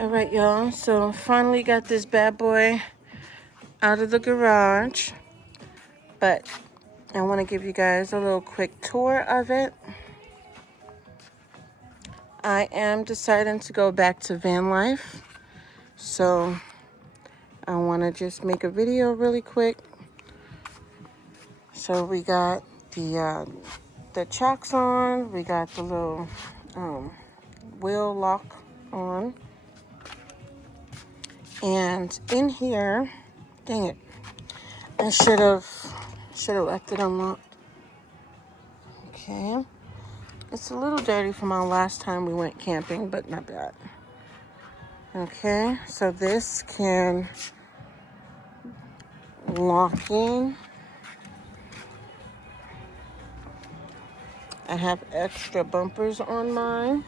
All right, y'all. So finally got this bad boy out of the garage, but I want to give you guys a little quick tour of it. I am deciding to go back to van life, so I want to just make a video really quick. So we got the chocks on, we got the little wheel lock on, and in here, dang it, I should have left it unlocked. Okay, it's a little dirty from our last time we went camping, but not bad. Okay, so this can lock in. I have extra bumpers on mine.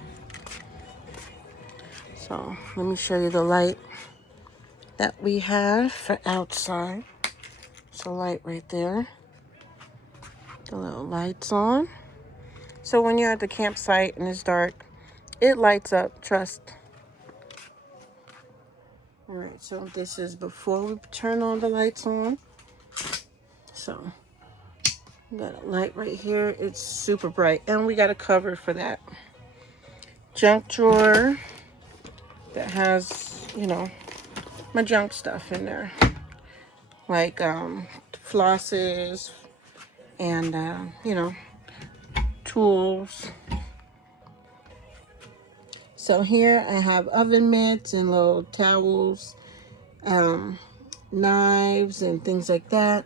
So let me show you the light that we have for outside. So light right there. The little lights on. So when you're at the campsite and it's dark, it lights up, trust. All right, so this is before we turn all the lights on. So we got a light right here. It's super bright. And we got a cover for that. Junk drawer that has, my junk stuff in there. Like flosses and, tools. So here I have oven mitts and little towels, knives and things like that.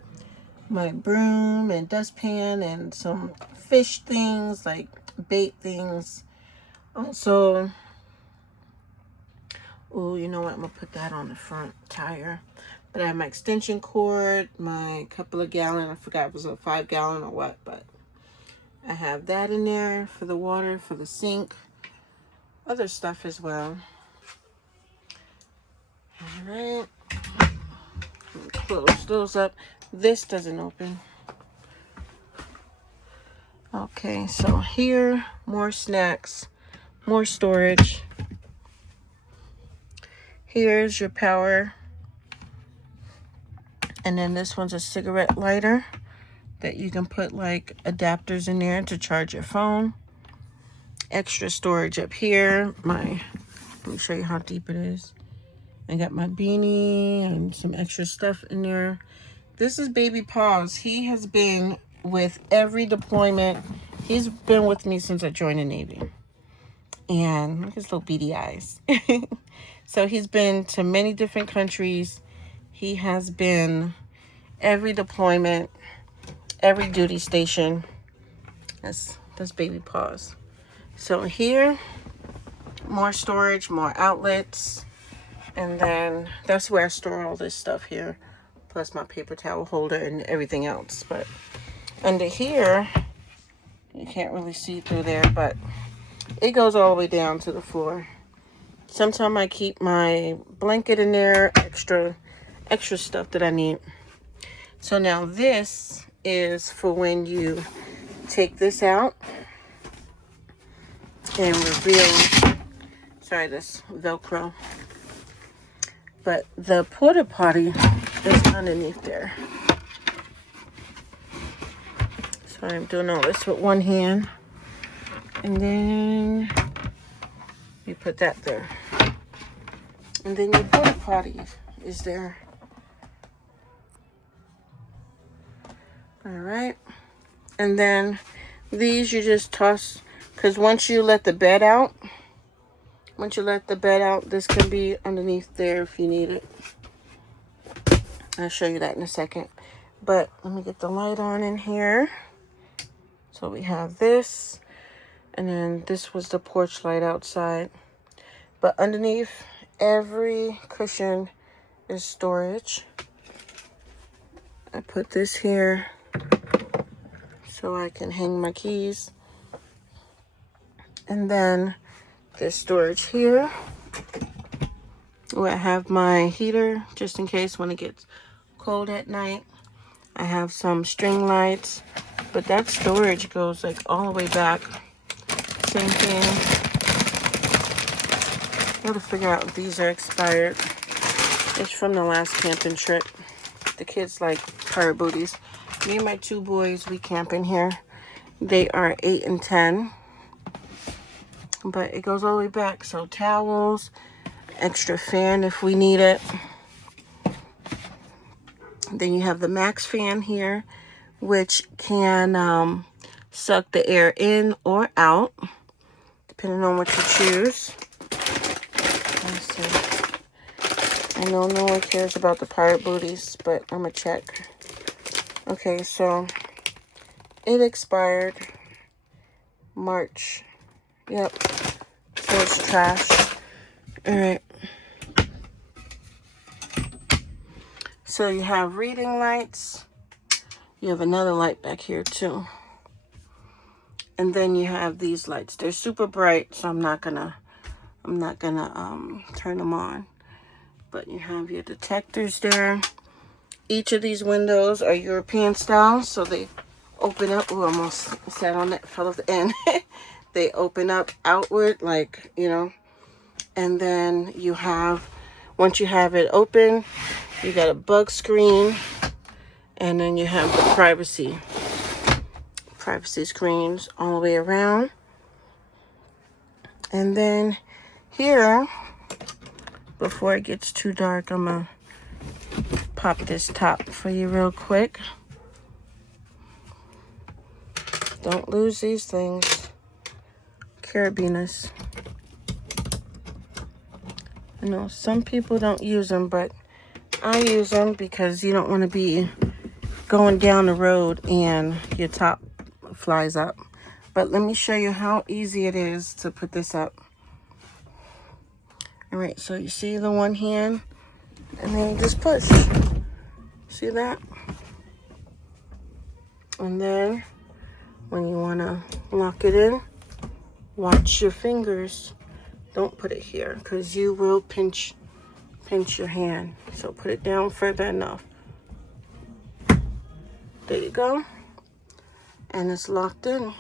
My broom and dustpan and some fish things, like bait things. Also, you know what? I'm going to put that on the front tire. But I have my extension cord, my couple of gallon. I forgot if it was a 5 gallon or what, but I have that in there for the water, for the sink. Other stuff as well. All right. Close those up. This doesn't open. Okay, so here, more snacks, more storage. Here's your power. And then this one's a cigarette lighter that you can put like adapters in there to charge your phone. Extra storage up here. Let me show you how deep it is. I got my beanie and some extra stuff in there. This is Baby Paws. He has been with every deployment. He's been with me since I joined the Navy. And look at his little beady eyes. So he's been to many different countries. He has been every deployment, every duty station. That's Baby Paws. So here, more storage, more outlets, and then that's where I store all this stuff here, plus my paper towel holder and everything else. But under here, you can't really see through there, but it goes all the way down to the floor. Sometimes I keep my blanket in there, extra stuff that I need. So now this is for when you take this out and reveal, this Velcro. But the porta potty is underneath there. So I'm doing all this with one hand. And then you put that there. And then your porta potty is there. All right. And then these you just toss, because once you let the bed out, this can be underneath there if you need it. I'll show you that in a second. But let me get the light on in here. So we have this. And then this was the porch light outside. But underneath every cushion is storage. I put this here so I can hang my keys. And then there's storage here where I have my heater just in case when it gets cold at night. I have some string lights, but that storage goes like all the way back. Same thing Gotta figure out if these are expired. It's from the last camping trip. The kids like pirate booties. Me and my 2 boys, we camp in here. They are 8 and 10. But it goes all the way back. So towels, extra fan if we need it. Then you have the Max fan here, which can suck the air in or out, depending on what you choose. Let's see. I know no one cares about the pirate booties, but I'm gonna check. Okay, so it expired March. Yep. So it's trash. All right. So you have reading lights. You have another light back here too. And then you have these lights. They're super bright, so I'm not gonna turn them on. But you have your detectors there. Each of these windows are European style, so they open up. Oh, almost sat on that, fell off the end. They open up outward, like, you know. And then you have, once you have it open, you got a bug screen, and then you have the privacy screens all the way around. And then here, before it gets too dark, I'm gonna pop this top for you real quick. Don't lose these things. Carabiners. I know some people don't use them, but I use them because you don't want to be going down the road and your top flies up. But let me show you how easy it is to put this up. All right, so you see the one hand, and then you just push. See that? And then when you want to lock it in, watch your fingers. Don't put it here because you will pinch your hand. So put it down further enough. There you go. And it's locked in.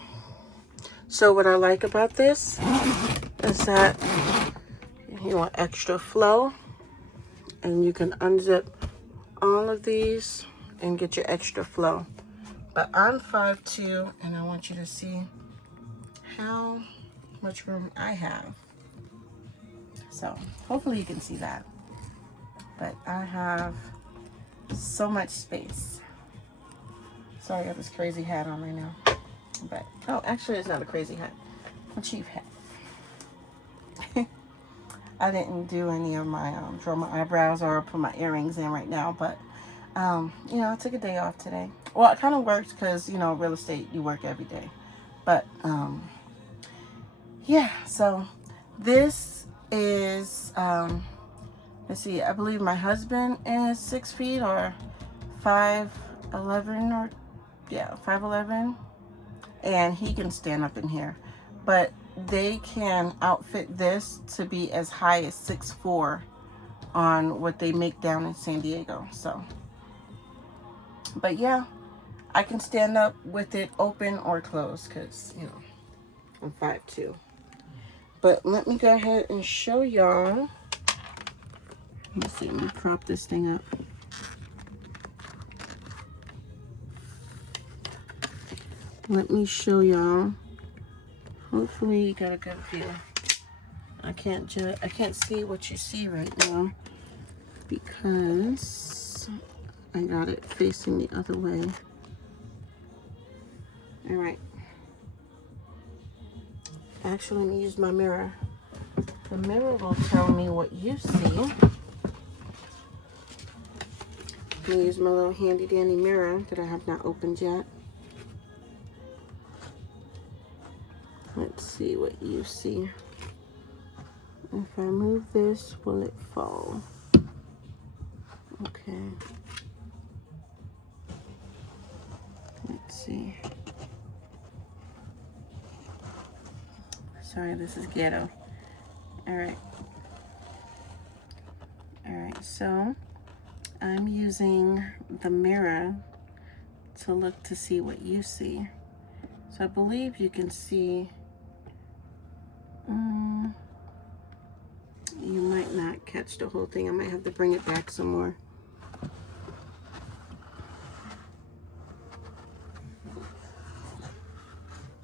So what I like about this is that you want extra flow, and you can unzip all of these and get your extra flow. But I'm 5'2", and I want you to see how much room I have. So hopefully you can see that. But I have so much space. Sorry, I have this crazy hat on right now. But, oh, actually it's not a crazy hat. A cheap hat. I didn't do any of my, draw my eyebrows or put my earrings in right now. But, you know, I took a day off today. Well, it kind of works because, you know, real estate, you work every day. But, yeah, so this is, let's see, I believe my husband is 6 feet or 5'11", or, yeah, 5'11", and he can stand up in here. But they can outfit this to be as high as 6'4" on what they make down in San Diego. So, but yeah, I can stand up with it open or closed because, you know, I'm 5'2". But let me go ahead and show y'all. Let's see, let me prop this thing up. Let me show y'all. Hopefully you got a good view. I can't see what you see right now because I got it facing the other way. All right. Actually, let me use my mirror. The mirror will tell me what you see. I'm gonna use my little handy dandy mirror that I have not opened yet. Let's see what you see. If I move this, will it fall? Okay. Let's see. Sorry, this is ghetto. All right. All right, so I'm using the mirror to look to see what you see. So I believe you can see, catch the whole thing. I might have to bring it back some more.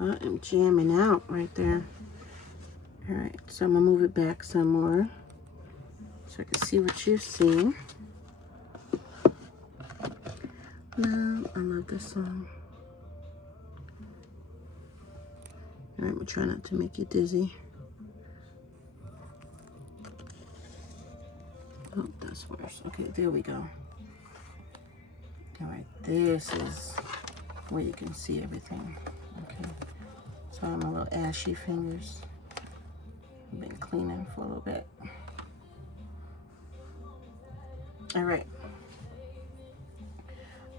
I am jamming out right there. All right, so I'm gonna move it back some more so I can see what you're seeing. No, I love this song. All right, I'm gonna try not to make you dizzy. Oh, that's worse. Okay, there we go. All right, this is where you can see everything. Okay, so I'm a little ashy fingers. I've been cleaning for a little bit. All right.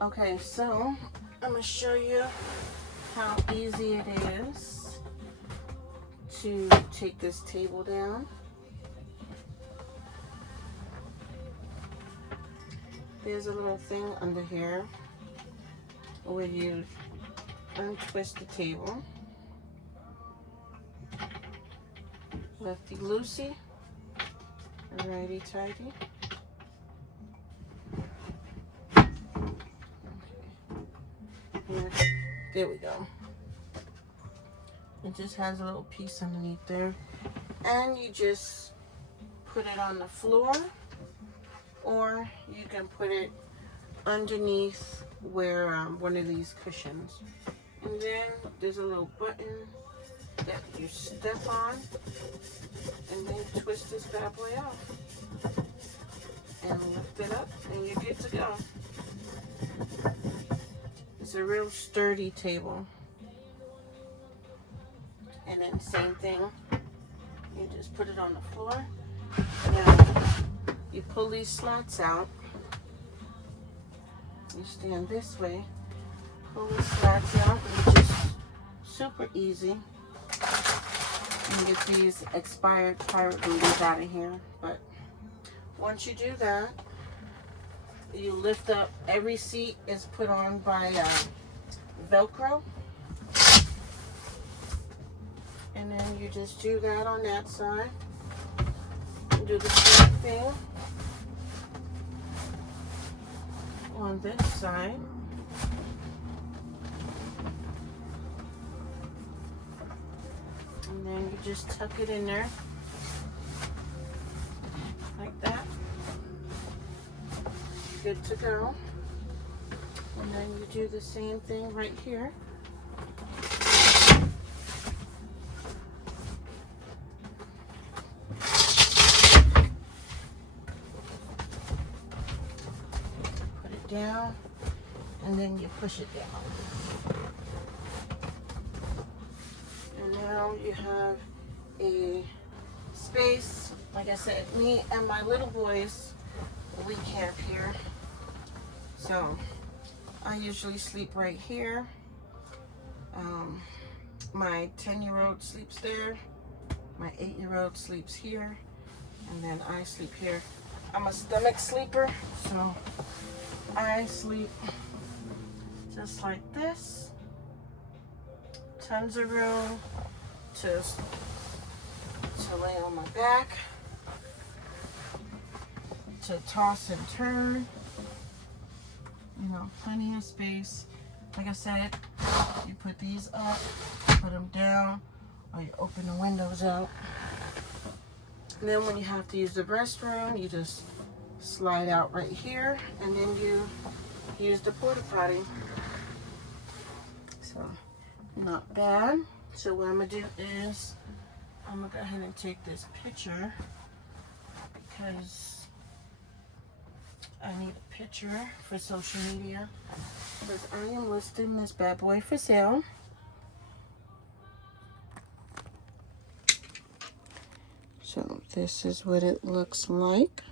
Okay, so I'm gonna show you how easy it is to take this table down. There's a little thing under here where you untwist the table. Lefty loosey, righty tighty. Yeah, there we go. It just has a little piece underneath there. And you just put it on the floor, or you can put it underneath where one of these cushions. And then there's a little button that you step on, and then twist this bad boy off. And lift it up, and you're good to go. It's a real sturdy table. And then same thing, you just put it on the floor. Now, you pull these slats out. You stand this way, pull the slats out, and it's just super easy. You get these expired pirate booties out of here. But once you do that, you lift up. Every seat is put on by Velcro. And then you just do that on that side. Do the same thing on this side. And then you just tuck it in there like that. Good to go. And then you do the same thing right here. Put it down, and then you push it down. And now you have a space. Like I said, me and my little boys, we camp here. So I usually sleep right here. My 10-year-old sleeps there. My 8-year-old sleeps here. And then I sleep here. I'm a stomach sleeper, so I sleep just like this. Tons of room to lay on my back, to toss and turn. You know, plenty of space. Like I said, you put these up, put them down, or you open the windows out. And then when you have to use the restroom, you just slide out right here, and then you use the porta potty. So, not bad. So what I'm gonna do is, I'm gonna go ahead and take this picture because I need a picture for social media, because I am listing this bad boy for sale. So this is what it looks like.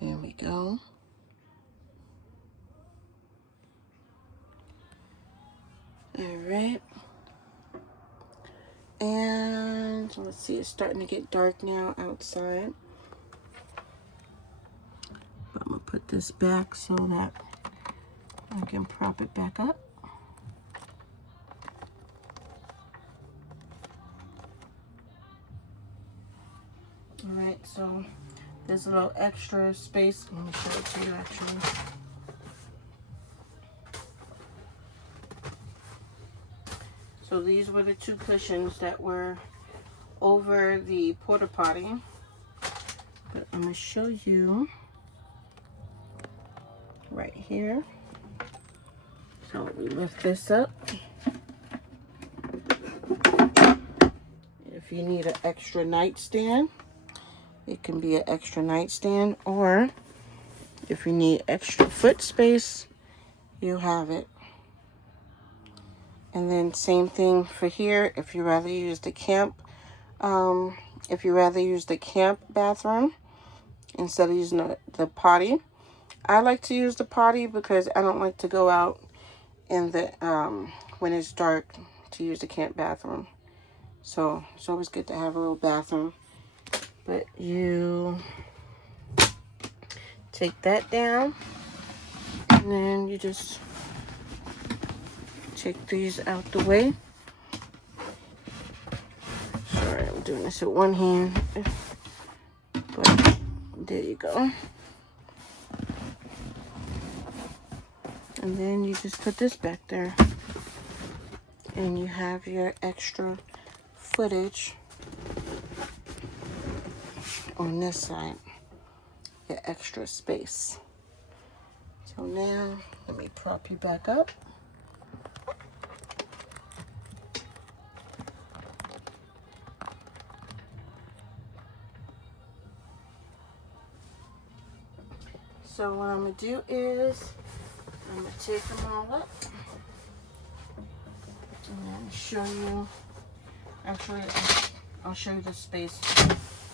There we go. All right. And let's see, it's starting to get dark now outside. But I'm gonna put this back so that I can prop it back up. All right, so there's a little extra space. Let me show it to you actually. So these were the two cushions that were over the porta potty. But I'm going to show you right here. So we lift this up. If you need an extra nightstand, it can be an extra nightstand, or if you need extra foot space, you have it. And then same thing for here. If you rather use the camp bathroom instead of using the potty. I like to use the potty because I don't like to go out in the when it's dark to use the camp bathroom. So it's always good to have a little bathroom. But you take that down, and then you just take these out the way. Sorry, I'm doing this with one hand, but there you go. And then you just put this back there, and you have your extra footage on this side, your extra space. So now, let me prop you back up. So what I'm going to do is, I'm going to take them all up and then show you, actually I'll show you the space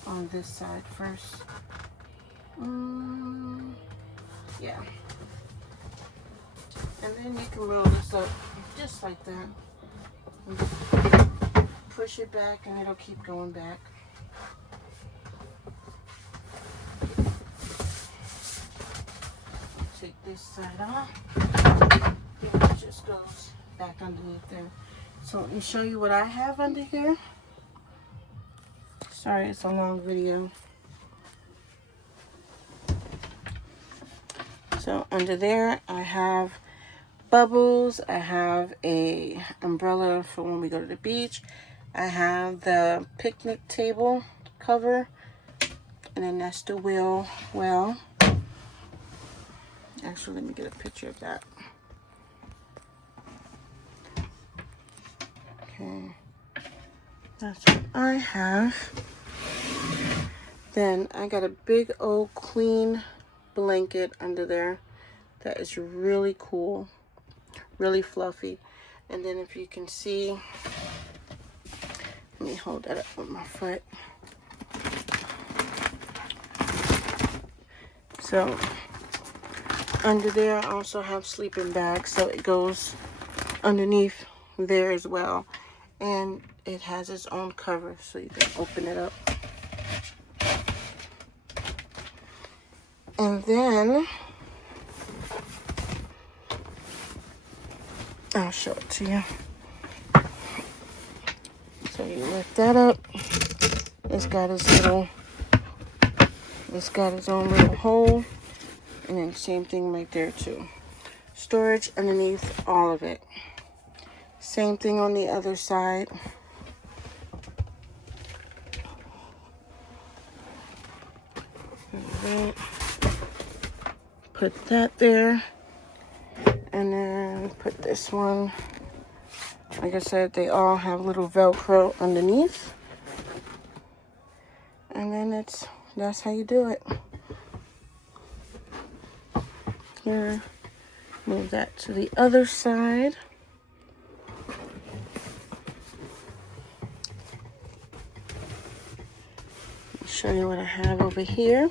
on this side first. Yeah. And then you can roll this up just like that. Push it back and it'll keep going back. Take this side off. It just goes back underneath there. So let me show you what I have under here. Sorry, it's a long video. So under there, I have bubbles. I have a umbrella for when we go to the beach. I have the picnic table cover, and then that's the wheel well. Actually, let me get a picture of that. Okay, that's what I have. Then I got a big old queen blanket under there that is really cool, really fluffy. And then if you can see, let me hold that up with my foot. So under there I also have sleeping bags, so it goes underneath there as well, and it has its own cover, so you can open it up. And then I'll show it to you. So you lift that up. It's got its own little hole, and then same thing right there too. Storage underneath all of it. Same thing on the other side. Right. Put that there, and then put this one. Like I said, they all have little Velcro underneath, and then that's how you do it. Here, move that to the other side. Show you what I have over here.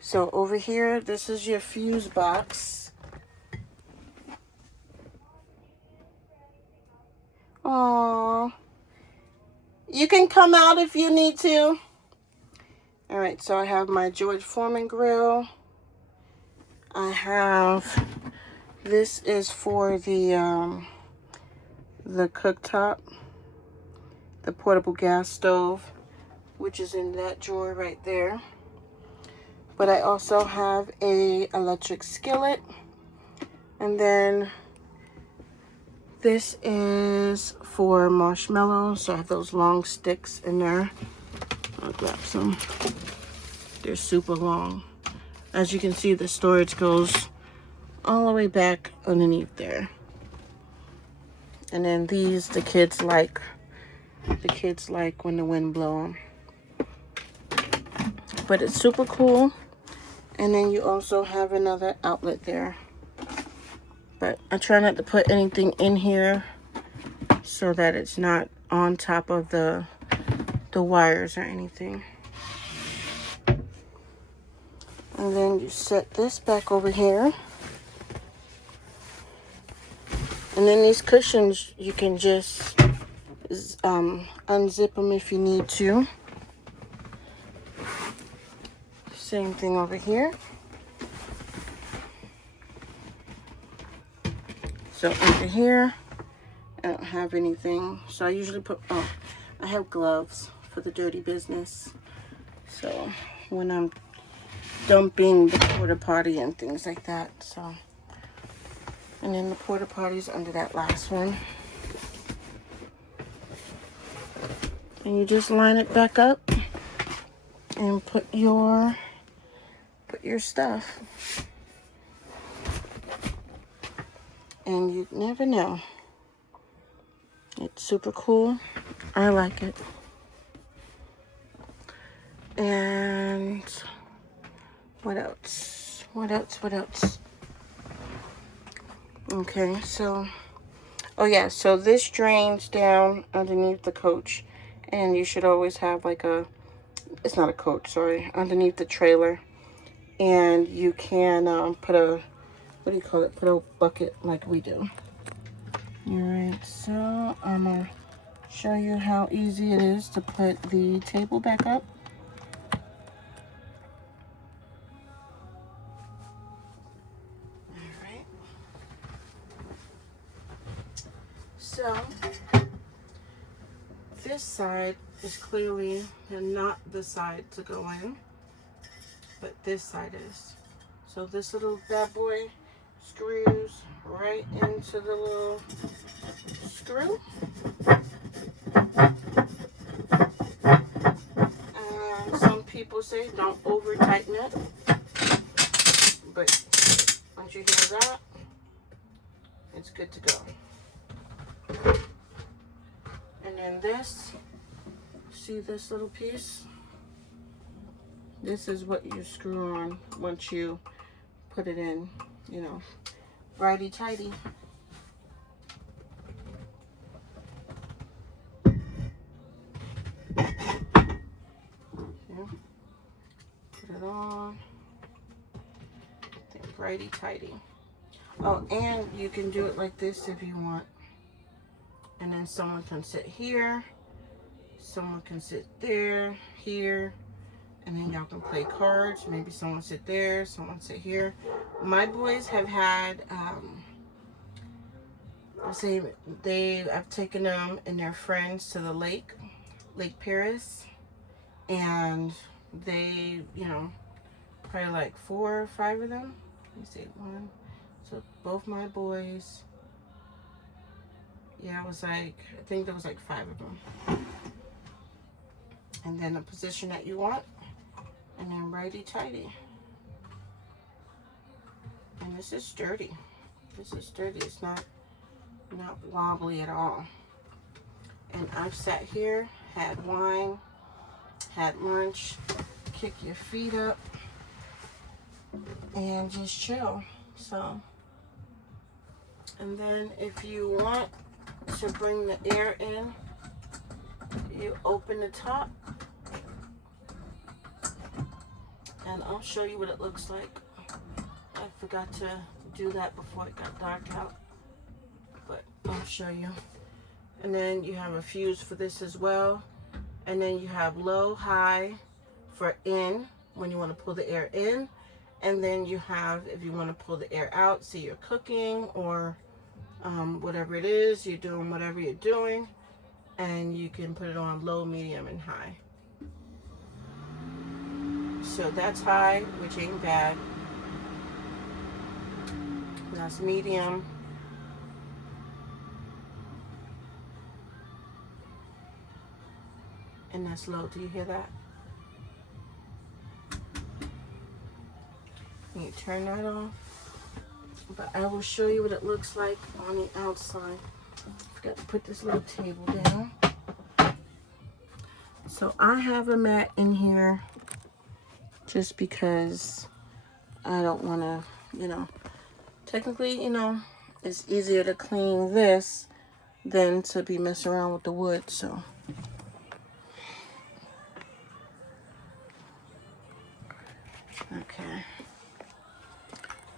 So over here, this is your fuse box. Aww. You can come out if you need to. All right, so I have my George Foreman grill. I have, this is for the cooktop. the portable gas stove, which is in that drawer right there. But I also have a electric skillet. And then this is for marshmallows. So I have those long sticks in there. I'll grab some. They're super long. As you can see, the storage goes all the way back underneath there. And then these, the kids like when the wind blow them. But it's super cool. And then you also have another outlet there. But I try not to put anything in here so that it's not on top of the wires or anything. And then you set this back over here. And then these cushions, you can just unzip them if you need to. Same thing over here. So under here, I don't have anything. So I usually put, I have gloves for the dirty business. So when I'm dumping the porta potty and things like that. So, and then the porta potty's under that last one. And you just line it back up and put your stuff. And you never know. It's super cool. I like it. And what else? What else? Okay, so, oh yeah, so this drains down underneath the coach. And you should always have like it's not a coach, sorry, underneath the trailer. And you can put a, what do you call it? Put a bucket like we do. Alright, so I'm going to show you how easy it is to put the table back up. Alright. So, this side is clearly not the side to go in, but this side is. So this little bad boy screws right into the little screw. And some people say don't over tighten it, but once you hear that, it's good to go. And then this, see this little piece? This is what you screw on once you put it in, you know, righty-tighty. Put it on. Righty-tighty. Oh, and you can do it like this if you want. And then someone can sit here. Someone can sit there, here. And then y'all can play cards. Maybe someone sit there, someone sit here. My boys have had, I've taken them and their friends to the Lake Paris. And they, you know, probably like 4 or 5 of them. Let me see, 1. So both my boys. Yeah, it was like, I think there was like 5 of them. And then the position that you want. And then righty-tighty. And this is sturdy. This is sturdy. It's not wobbly at all. And I've sat here, had wine, had lunch, kick your feet up, and just chill. So, and then if you want to bring the air in, you open the top. And I'll show you what it looks like. I forgot to do that before it got dark out. But I'll show you. And then you have a fuse for this as well. And then you have low, high for in, when you want to pull the air in. And then you have, if you want to pull the air out, say you're cooking or whatever it is, you're doing whatever you're doing. and you can put it on low, medium, and high. So that's high, which ain't bad. That's medium. And that's low. Do you hear that? You turn that off. But I will show you what it looks like on the outside. Forgot to put this little table down. So I have a mat in here just because I don't want to, you know, technically, you know, it's easier to clean this than to be messing around with the wood, so. Okay.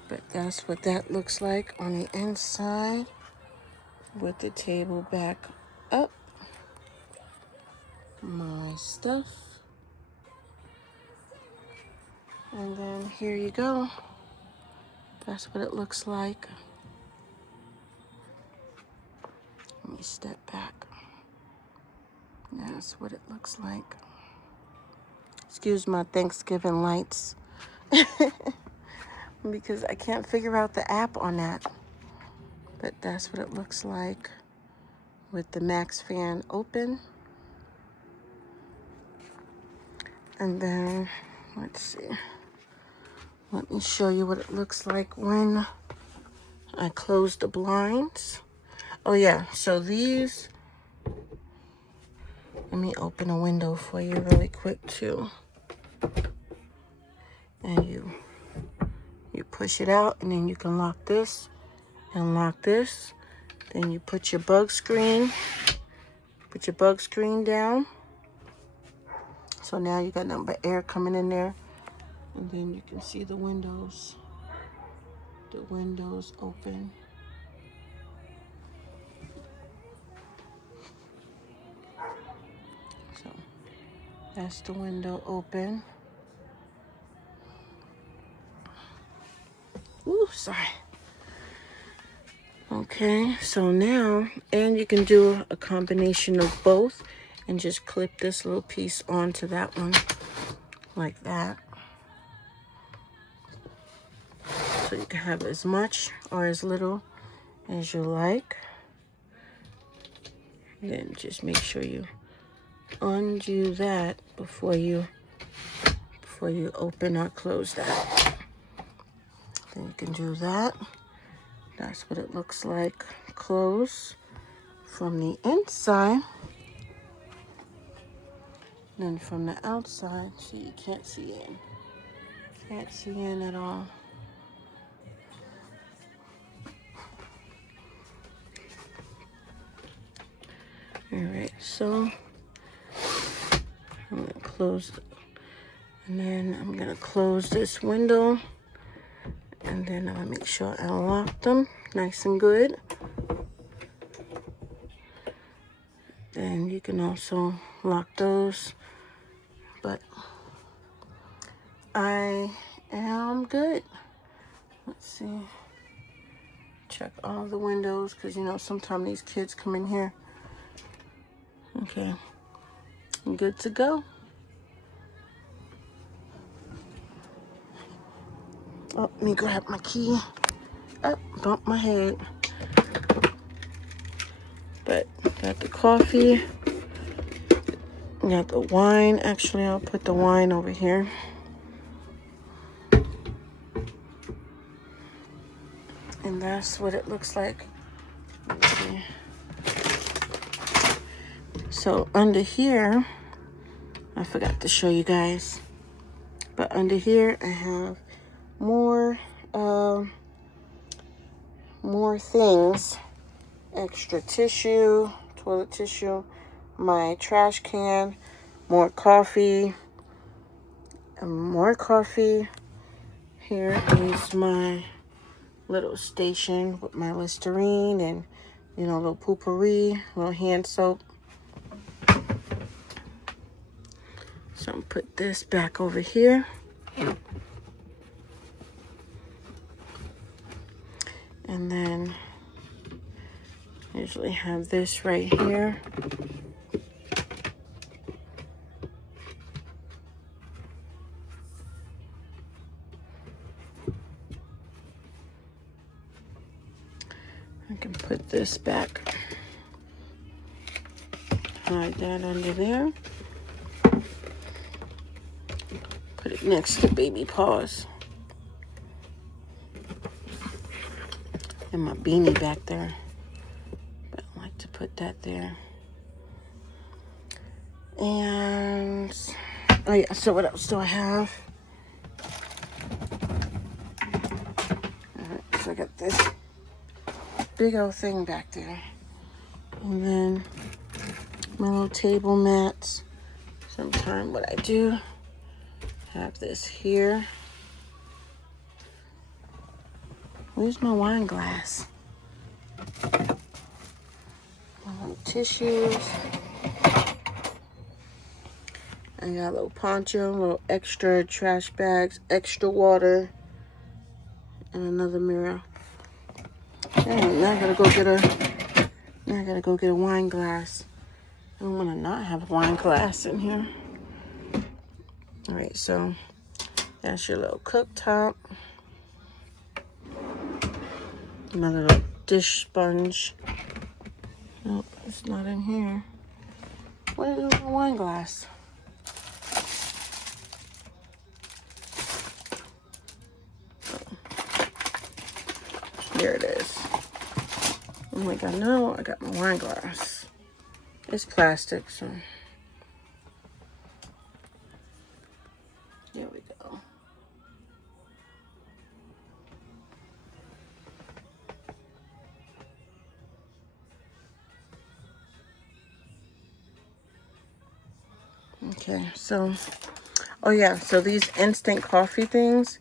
But that's what that looks like on the inside with the table back up. My stuff. And then here you go. That's what it looks like. Let me step back. That's what it looks like. Excuse my Thanksgiving lights. Because I can't figure out the app on that. But that's what it looks like with the Max fan open. And then, let's see. Let me show you what it looks like when I close the blinds. Oh yeah, so these, let me open a window for you really quick too. And you push it out, and then you can lock this and lock this. Then you put your bug screen down. So now you got nothing but air coming in there. And then you can see the windows open. So that's the window open. Ooh, sorry. Okay, so now, and you can do a combination of both and just clip this little piece onto that one like that. So you can have as much or as little as you like. Then just make sure you undo that before you open or close that. Then you can do that. That's what it looks like close from the inside. Then from the outside, see, you can't see in. Can't see in at all. All right, so I'm gonna close, and then I'm gonna close this window, and then I'll make sure I lock them nice and good. Then you can also lock those, but I am good. Let's see. Check all the windows, because you know sometimes these kids come in here. Okay, I'm good to go. Oh, let me grab my key. Oh, bumped my head. But got the coffee. Got the wine. Actually, I'll put the wine over here. And that's what it looks like. Let's see. So under here, I forgot to show you guys. But under here, I have more things. Extra tissue, toilet tissue, my trash can, more coffee, and more coffee. Here is my little station with my Listerine and, you know, a little poopery, little hand soap. So I'm gonna put this back over here. And then I usually have this right here. this back. Hide that under there. Put it next to baby paws. And my beanie back there. But I like to put that there. And, oh yeah, so what else do I have? Alright, so I got this big old thing back there. And then my little table mats. Sometimes what I do, have this here. Where's my wine glass? My little tissues. I got a little poncho, little extra trash bags, extra water, and another mirror. And now I gotta go get a wine glass. I don't want to not have a wine glass in here. All right, so that's your little cooktop. My little dish sponge. Nope, it's not in here. Where is my wine glass? There it is. I'm like, I know I got my wine glass. It's plastic, so here we go. Okay, so, oh yeah, so these instant coffee things,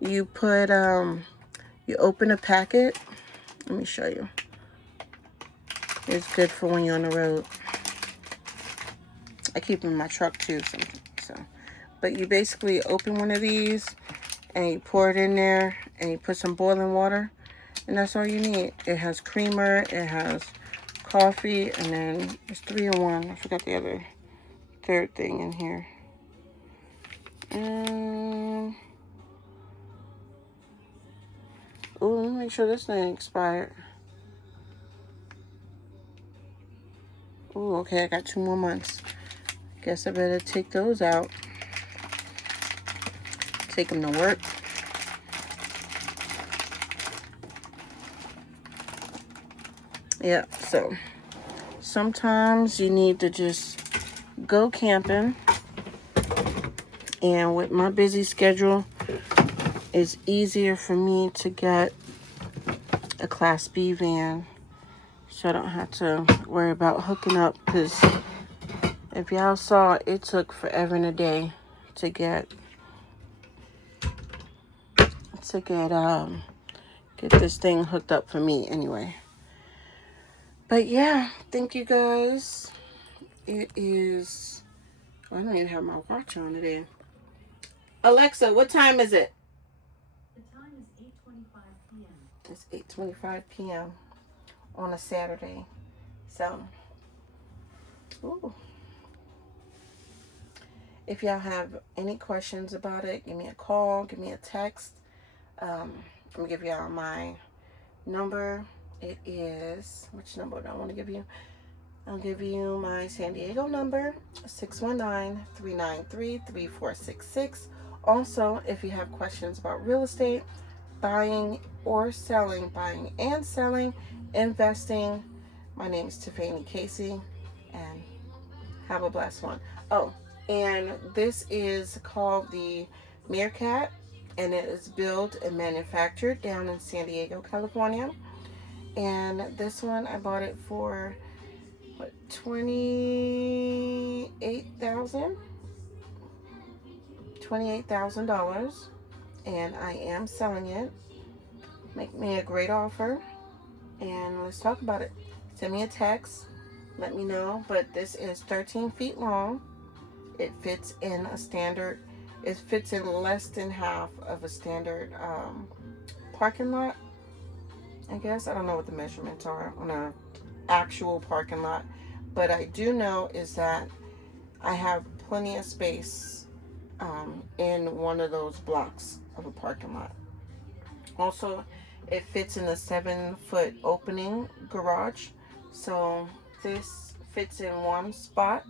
you put, you open a packet. Let me show you. It's good for when you're on the road. I keep them in my truck too, so. But you basically open one of these and you pour it in there and you put some boiling water, and that's all you need. It has creamer, it has coffee, and then it's 3-in-1. I forgot the third thing in here. Oh, let me make sure this thing expired. Oh, okay, I got 2 more months. Guess I better take those out. Take them to work. Yeah, so sometimes you need to just go camping. And with my busy schedule, it's easier for me to get a Class B van. So I don't have to worry about hooking up, because if y'all saw, it took forever and a day to get this thing hooked up for me anyway. But yeah, thank you guys. It is, I don't even have my watch on today. Alexa, what time is it? The time is 8:25 p.m. It's 8:25 p.m. on a Saturday. So, ooh. If y'all have any questions about it, give me a call, give me a text. I'm gonna give y'all my number. It is, which number do I want to give you? I'll give you my San Diego number, 619-393-3466. Also, if you have questions about real estate, buying or selling, buying and selling, investing, my name is Tiffany Casey, and have a blessed one. Oh, and this is called the Meerkat, and it is built and manufactured down in San Diego, California. And this one, I bought it for, what, $28,000, and I am selling it. Make me a great offer, and let's talk about it. Send me a text, let me know. But this is 13 feet long. It fits in a standard, it fits in less than half of a standard parking lot, I guess. I don't know what the measurements are on an actual parking lot, but I do know is that I have plenty of space in one of those blocks of a parking lot. Also, It fits in a 7-foot opening garage. So this fits in one spot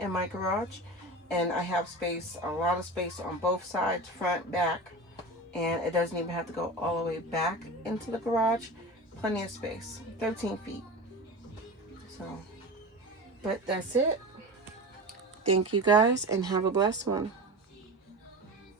in my garage. And I have space, a lot of space on both sides, front, back. And it doesn't even have to go all the way back into the garage. Plenty of space, 13 feet. So, but that's it. Thank you guys and have a blessed one.